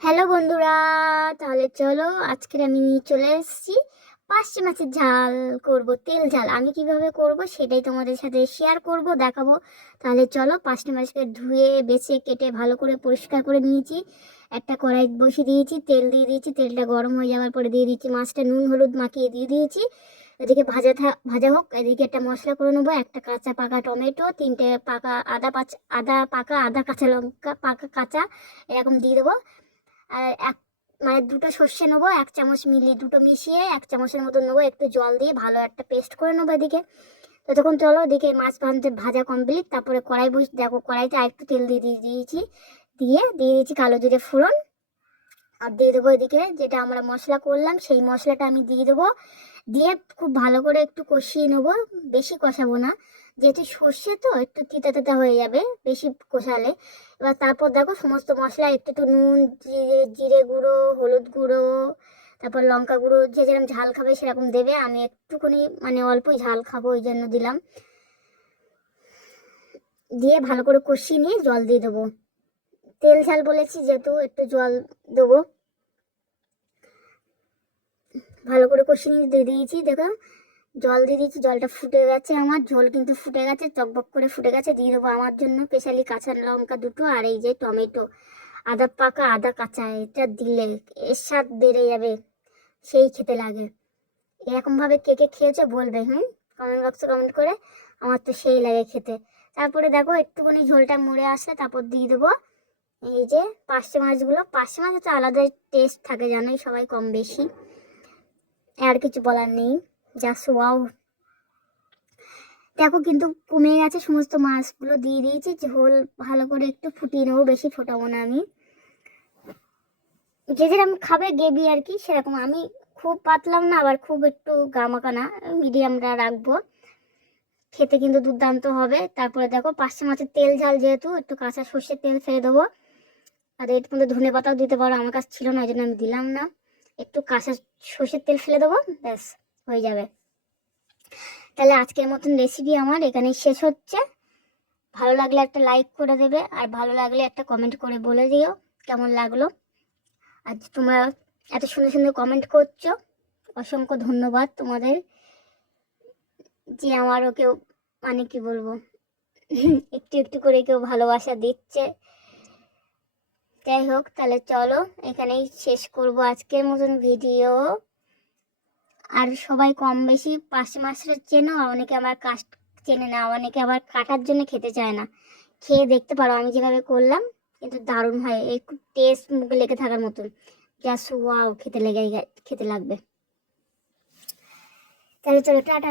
Hello বন্ধুরা, তাহলে চলো আজকের আমি নিয়ে চলে এসেছি। পার্শে মাছের ঝাল করব, তেল ঝাল। আমি কীভাবে করব সেটাই তোমাদের সাথে শেয়ার করব, দেখাবো। তাহলে চলো পাঁচটি মাছকে ধুয়ে, বেছে, কেটে, ভালো করে পরিষ্কার করে নিয়েছি। একটা কড়াই বসিয়ে দিয়েছি, তেল দিয়ে দিয়েছি, তেলটা গরম হয়ে যাওয়ার পরে দিয়ে দিয়েছি মাছটা, নুন, হলুদ মাখিয়ে দিয়ে দিয়েছি। এদিকে ভাজা থা, ভাজা হোক, এদিকে একটা মশলা করে নেব, একটা কাঁচা পাকা টমেটো, তিনটে পাকা আদা পাচ, আদা পাকা, আদা কাঁচা লঙ্কা, পাকা কাঁচা, এরকম দিয়ে দেবো। আর এক মানে দুটো সর্ষে নেব, এক চামচ মিলিয়ে দুটো মিশিয়ে এক চামচের মতো নেব, একটু জল দিয়ে ভালো একটা পেস্ট করে নেব এদিকে। তো তখন চলো এদিকে মাছ ভাজতে, ভাজা কমপ্লিট তারপরে কড়াই বস, দেখো কড়াইতে আর একটু তেল দিয়ে দিয়ে দিয়েছি, দিয়ে দিয়ে দিয়েছি কালো জিরে ফোড়ন। আর দিয়ে দেবো এদিকে যেটা আমরা মশলা করলাম, সেই মশলাটা আমি দিয়ে দেবো। দিয়ে খুব ভালো করে একটু কষিয়ে নেব, বেশি কষাবো না। যেহেতু সর্ষে তো একটু তিতা তিতা হয়ে যাবে, বেশি কষালে। এবার তারপর দেখো সমস্ত মশলা, একটু একটু নুন, জিরে জিরে গুঁড়ো, হলুদ গুঁড়ো, তারপর লঙ্কা গুঁড়ো, যে যেরকম ঝাল খাবে সেরকম দেবে। আমি একটুখানি মানে অল্পই ঝাল খাব ওই জন্য দিলাম। দিয়ে ভালো করে কষিয়ে নিয়ে জল দিয়ে দেবো। তেল ঝাল বলেছি, যেহেতু একটু জল দেবো। ভালো করে কষিয়ে নিয়ে দিয়ে দিয়েছি, দেখো জল দিয়ে দিয়েছি, জলটা ফুটে গেছে আমার, ঝোল কিন্তু ফুটে গেছে, চকবক করে ফুটে গেছে, দিয়ে দেবো আমার জন্য স্পেশালি কাঁচা লঙ্কা দুটো আর এই যে টমেটো। আদা পাকা, আদা কাঁচা, এটা দিলে এর স্বাদ বেড়ে যাবে, সেই খেতে লাগে। এরকমভাবে কে কে খেয়েছে বলবে, হুম? কমেন্ট বক্সে কমেন্ট করে, আমার তো সেই লাগে খেতে। তারপরে দেখো, একটুখানি ঝোলটা মরে আসলে তারপর দিয়ে দেবো এই যে পার্শে মাছগুলো। পার্শে মাছ তো আলাদা টেস্ট থাকে, জানোই সবাই কম বেশি। আর কিছু বলার নেই। জাস্ট ওয়াও দেখো কিন্তু কমে গেছে, সমস্ত মাছগুলো দিয়ে দিয়েছি ঝোল ভালো করে একটু ফুটিয়ে নেব, বেশি ফোটাবো না আমি। যে যেরকম খাবে গেবি আর কি, সেরকম। আমি খুব পাতলাম না, আবার খুব একটু গামাকা না মিডিয়ামটা রাখব। খেতে কিন্তু দুর্দান্ত হবে। তারপরে দেখো পাঁচশো মাছের তেল ঝাল যেহেতু, একটু কাঁচা সর্ষের তেল ফেলে দেবো। আর এর মধ্যে ধনে পাতাও দিতে পারো, আমার কাছে ছিল না, ওই জন্য আমি দিলাম না। একটু কাঁচা সর্ষের তেল ফেলে দেবো, ব্যাস। হয়ে যাবে। তাহলে আজকের মতন রেসিপি আমার এখানেই শেষ হচ্ছে। ভালো লাগলে একটা লাইক করে দেবে আর ভালো লাগলে একটা কমেন্ট করে বলে দিও কেমন লাগল। আর তোমরা এত সুন্দর সুন্দর কমেন্ট করছ, অসংখ্য ধন্যবাদ তোমাদের। যে আমারও কেউ মানে কি বলব, একটু একটু করে কেউ ভালোবাসা দিচ্ছে। যাই হোক, তাহলে চলো এখানেই শেষ করব আজকের মতন ভিডিও আর সবাই কম বেশি পাশে মাসটা চেনো অনেকে আবার কাস্ট চেনে না, অনেকে আবার কাটার জন্য খেতে চায় না। খেয়ে দেখতে পারো, আমি যেভাবে করলাম, কিন্তু দারুণ হয়। একটু টেস্ট মুখে লেগে থাকার মতন। গ্যাস ওয়াও খেতে লেগে খেতে লাগবে। তাহলে চলো, টাটা!